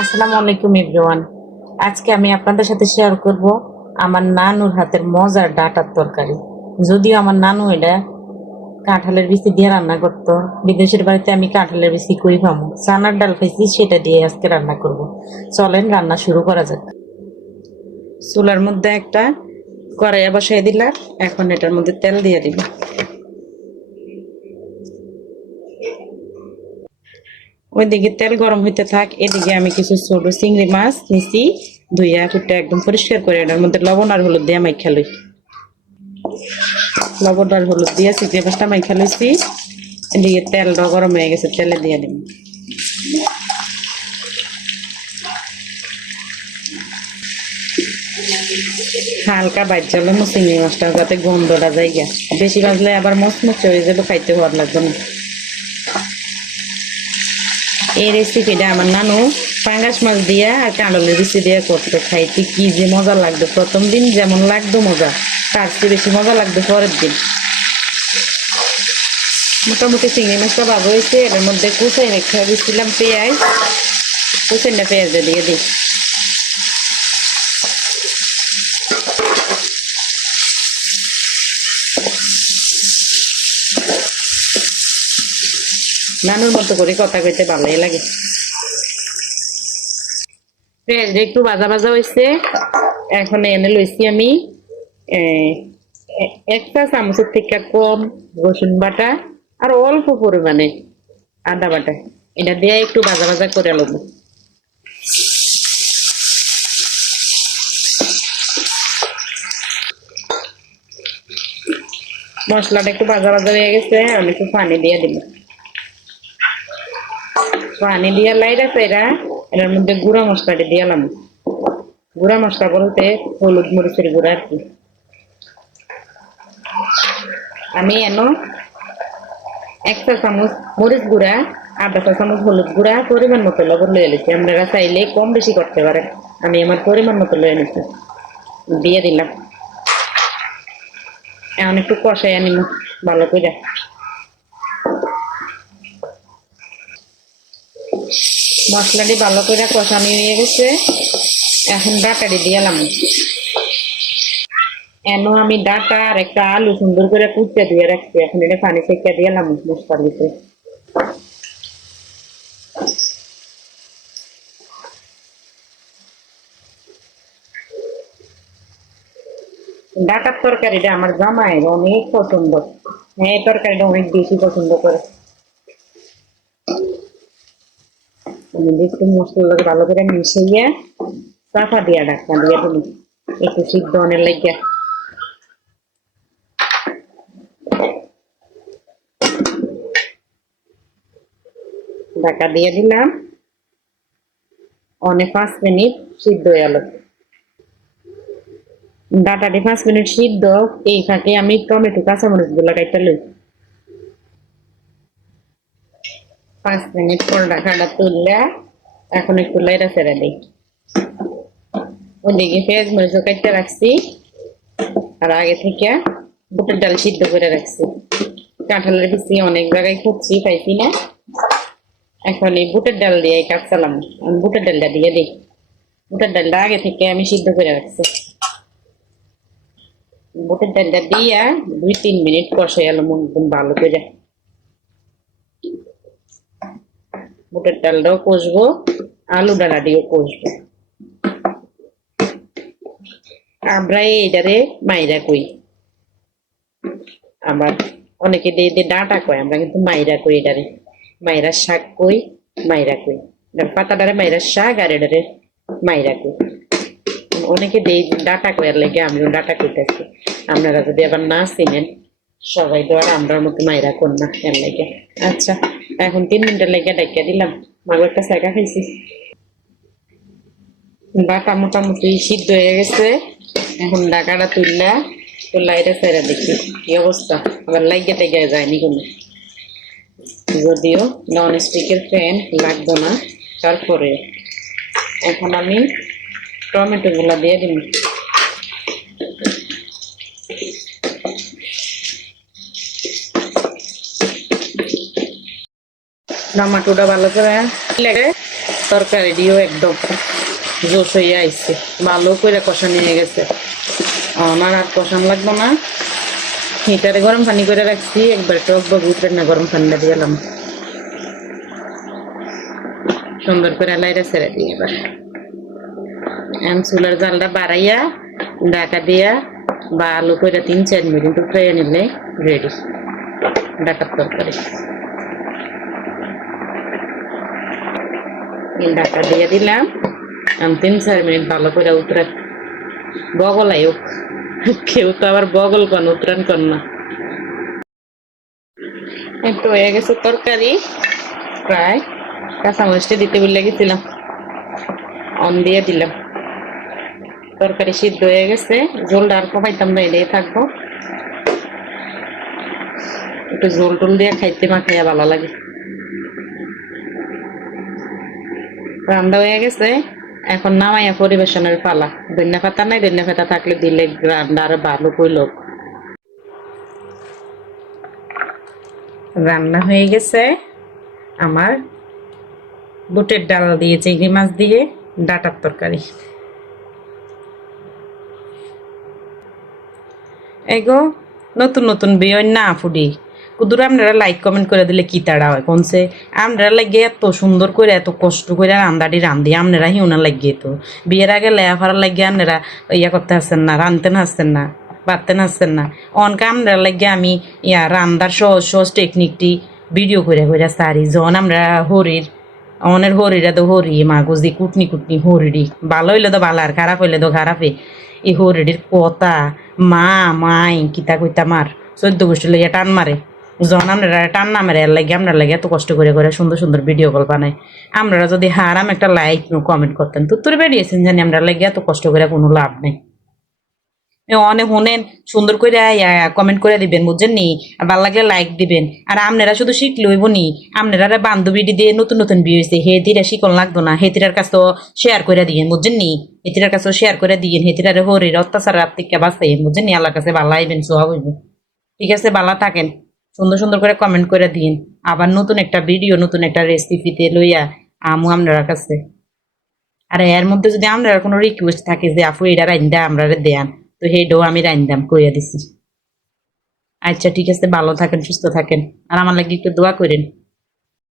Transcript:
আসসালামু আলাইকুম এভরিওয়ান আজকে আমি আপনাদের সাথে শেয়ার করব আমার নানুর হাতের মজার ডাটার তরকারি। যদিও আমার নানু এটা কাঁঠালের বিচি দিয়ে রান্না করতো, বিদেশের বাড়িতে আমি কাঁঠালের বিচি করি খামো। চানার ডাল খাইছি, সেটা দিয়ে আজকে রান্না করব। চলেন, রান্না শুরু করা যাক। চুলার মধ্যে একটা কড়াইয়া বসাই দিলাম, এখন এটার মধ্যে তেল দিয়ে দিব। ওইদিকে তেল গরম হইতে থাক, এদিকে আমি কিছু ছোট চিংড়ি মাছ নিছি, ধুইয়া ফুটে একদম পরিষ্কার করে এটার মধ্যে লবণ আর হলুদ দিয়ে মাইখা লই। লবণ আর হলুদ দিয়ে চিংড়ি মাছটা মাইখা লইছি, এদিকে তেলটা গরম হয়ে গেছে, তেলে দিয়ে দিন হালকা বাজ্যালো চিংড়ি মাছটা যাতে গন্ধটা যায় গিয়া। বেশি বাজলে আবার মচমচ হয়ে যাবে, খাইতে হওয়ার লাগবে না। এই রেসিপিটা আমার নানু পাঙ্গাস মাছ দিয়া আর কাঁড়লের রুচি দিয়ে করতো। খাইতে কি যে মজা লাগতো। প্রথম দিন যেমন লাগতো মজা, তার চেয়ে বেশি মজা লাগতো পরের দিন। মোটামুটি চিংড়ি মাছটা ভালো হয়েছে, এর মধ্যে কুচাই রেখে দিচ্ছিলাম পেঁয়াজ। কুচাই না পেঁয়াজ দিয়ে দিই। নানুর মতো করে কথা কইতে ভালোই লাগে। পেঁয়াজটা একটু ভাজা ভাজা হয়েছে এখন এনে লইছি আমি একটা চামচের থেকে কম রসুন বাটা আর অল্প পরিমাণে আদা বাটা। এটা দিয়ে একটু ভাজা ভাজা করে লব। মশলাটা একটু ভাজা ভাজা হয়ে গেছে, আমি একটু পানি দিয়ে দিব পানি দিয়া লাইরা চাইরা এটার মধ্যে গুঁড়া মশলাটা দিয়ালাম গুঁড়া মশলা বলতে হলুদ মরিচের গুঁড়া আর কি। আমি এন একটা চামচ মরিচ গুঁড়া, আধা চা চামচ হলুদ গুঁড়া, পরিমাণ মতো লবণ লয়ে নিচ্ছি আপনারা চাইলে কম বেশি করতে পারেন। আমি আমার পরিমাণ মতো লয়ে নিচ্ছি দিয়ে দিলাম। এখন একটু কষাই আনিম ভালো করে মশলাটি ভালো করে কষানি হয়ে গেছে। এখন ডাটাটি দিয়ালাম এনো আমি ডাটা আর একটা আলু সুন্দর করে কুচে দিয়ে রাখছি। এখন এটা পানি সেকা দিয়ালাম মশলার ভিতরে। ডাটার তরকারিটা আমার জামাই অনেক পছন্দ। হ্যাঁ তরকারিটা অনেক বেশি পছন্দ করে আমি একটু মশলা ভালো করে মিশিয়ে চাপা দিয়া ঢাকনা দিয়ে দিবি একটু সিদ্ধ অনেক লাগিয়া ঢাকা দিয়ে দিলাম। অনেক পাঁচ মিনিট সিদ্ধ হয়ে গেল। ডাটাটি পাঁচ মিনিট সিদ্ধ। এই ফাঁকে আমি টমেটো কাঁচামরিচগুলা কাইতে লই। পাঁচ মিনিট পর ঢাকাটা তুললে, এখন একটু লাইরা ফেরা দিই। ওদিকে পেঁয়াজ মরিচ কাটতে রাখছি, আর আগে থেকে বুটের ডাল সিদ্ধ করে রাখছি। কাঁঠালের বিচি অনেক জায়গায় খুঁজছি, পাইছি না। এখন এই বুটের ডাল দিয়ে কাটছিলাম আমি বুটের ডালটা দিয়ে দিই। বুটের ডালটা আগে থেকে আমি সিদ্ধ করে রাখছি। বুটের ডালটা দিয়া দুই তিন মিনিট কষে এলাম একদম ভালো করে। বুটের ডালটাও কষবো, আলু ডালাটিও কষবো। আমরা এইটারে মাইরা কই। আবার অনেকে ডাটা কয়, আমরা কিন্তু মাইরা কই এটারে। মাইরা শাক কই, মাইরা কই। পাতাটারে মাইরা শাক আর এটারে মাইরা কই। অনেকে দিয়ে ডাটা কয়ার লেগে আমিও ডাটা কইতেছি। আপনারা যদি আবার না চিনেন, সবাই আর আমরার মতো মাইরা না এর লেগে। আচ্ছা। এখন তিন মিনিটের লেগে ডেকে দিলাম। একটা শাকা খাইছি। বাটা মোটামুটি সিদ্ধ হয়ে গেছে। এখন ডাকাটা তুললা তুললা এটা ফেরা দেখি কি অবস্থা। আবার লাইগে টেগে যায়নি কোনো। যদিও নন স্টিকের ফ্যান লাগতো না, তারপরে এখন আমি টমেটো গুলা দিয়ে দিন টমাটোটা ভালো করে লাগে তরকারিটিও একদম জোশ হয়ে আইছে। ভালো করে কষা নিয়ে গেছে। আমার আর কষান লাগবো না। হিটারে গরম পানি করে রাখছি। একবার টক বা উতরে না গরম পানিটা দিলাম সুন্দর করে লাইরা ছেড়ে দিই এবার। এম চুলার জালটা বাড়াইয়া ডাকা দিয়া বা আলু করে তিন, চার মিনিট টুকরে নিলে রেডি ডাকার তরকারি। ঢাকা দিয়ে দিলাম। তিন, চার মিনিট ভালো করে উতরা বগলাই হোক কেউ তো আবার বগল কন, উতরান কর না। একটু হয়ে গেছে তরকারি। প্রায় কাঁচামরিচটা দিতে বলে গেছিলাম। অন দিয়ে দিলাম। তরকারি সিদ্ধ হয়ে গেছে। ঝোলটা আর কমাইতাম না, এটাই থাকব। একটু ঝোল টোল দিয়ে খাইতে মাখাইয়া ভালো লাগে। রান্না হয়ে গেছে। এখন নামাইয়া পরিবেশনের পালা। ধন্যা পাতা নাই, ধন্যা পাতা থাকলে দিলে রান্না আরও ভালো করল রান্না হয়ে গেছে। আমার বুটের ডাল দিয়ে, চিংড়ি মাছ দিয়ে, ডাটার তরকারি। এগো নতুন নতুন বিয়ে না ফুডি। কুদুর আপনারা লাইক কমেন্ট করে দিলে কি তাড়া হয়? কোনছে আমরা লাগে এত সুন্দর করে, এত কষ্ট করে রান্দাটি রান্ধি, আপনারা হিউনা লাগিয়ে তো। বিয়ের আগে লেয়া ফাড়া লাগিয়ে আপনারা ইয়া করতে আসছেন না, রাঁধতে আসছেন না পারতে আসছেন না। অনকা আমরা লাগে আমি ইয়া রান্দার সহজ সহজ টেকনিকটি ভিডিও করে করে সারি। যখন আমরা হরির, অনের হরিরা তো হরি মাগুজি কুটনি কুটনি হরিডি ভালো হইলে তো ভালো, আর খারাপ হইলে তো খারাপে এই হরিডির কথা, মা, মাই, কিতা কইতা মার, চোদ্দ গোষ্ঠী লইয়া টান মারে। যখন আমরা টান না মারে এর লাগে, আমরা লাগে এত কষ্ট করে করে সুন্দর সুন্দর ভিডিও কল বানাই। আমরা যদি হারাম একটা লাইক কমেন্ট করতেন তো তোর বেরিয়েছেন জানি আমরা লাগে এত কষ্ট করে কোনো লাভ নেই। অনেক শুনেন সুন্দর করে কমেন্ট করে দিবেন, বুঝছেন নি? ভালো লাগলে লাইক দিবেন। আর আপনারা শুধু শিখলে হইব নি। আপনারা বান্ধবীটি দিয়ে নতুন নতুন বিয়ে হয়েছে হে তিরা শিকল লাগতো না। হেতিরার কাছে তো শেয়ার করে দিয়েন, বুঝছেন নি? হেতিরার কাছে শেয়ার করে দিয়েন হেতিরারে হরির অত্যাচার রাত্রিকা বাঁচাই বুঝছেন নি? আল্লাহর কাছে ভালো আইবেন সোয়া হইব ঠিক আছে ভালো থাকেন। সুন্দর সুন্দর করে কমেন্ট করে দিন। আবার নতুন একটা ভিডিও নতুন একটা রেসিপিতে লইয়া আমু আপনার কাছে। আর এর মধ্যে যদি আপনার কোনো রিকোয়েস্ট থাকে যে, আপু, এটা রাইন্দা আমরা দেন তো হেডও আমি রাইন্দাম কইয়া দিছি। আচ্ছা ঠিক আছে, ভালো থাকেন, সুস্থ থাকেন। আর আমার লাগে একটু দোয়া করেন।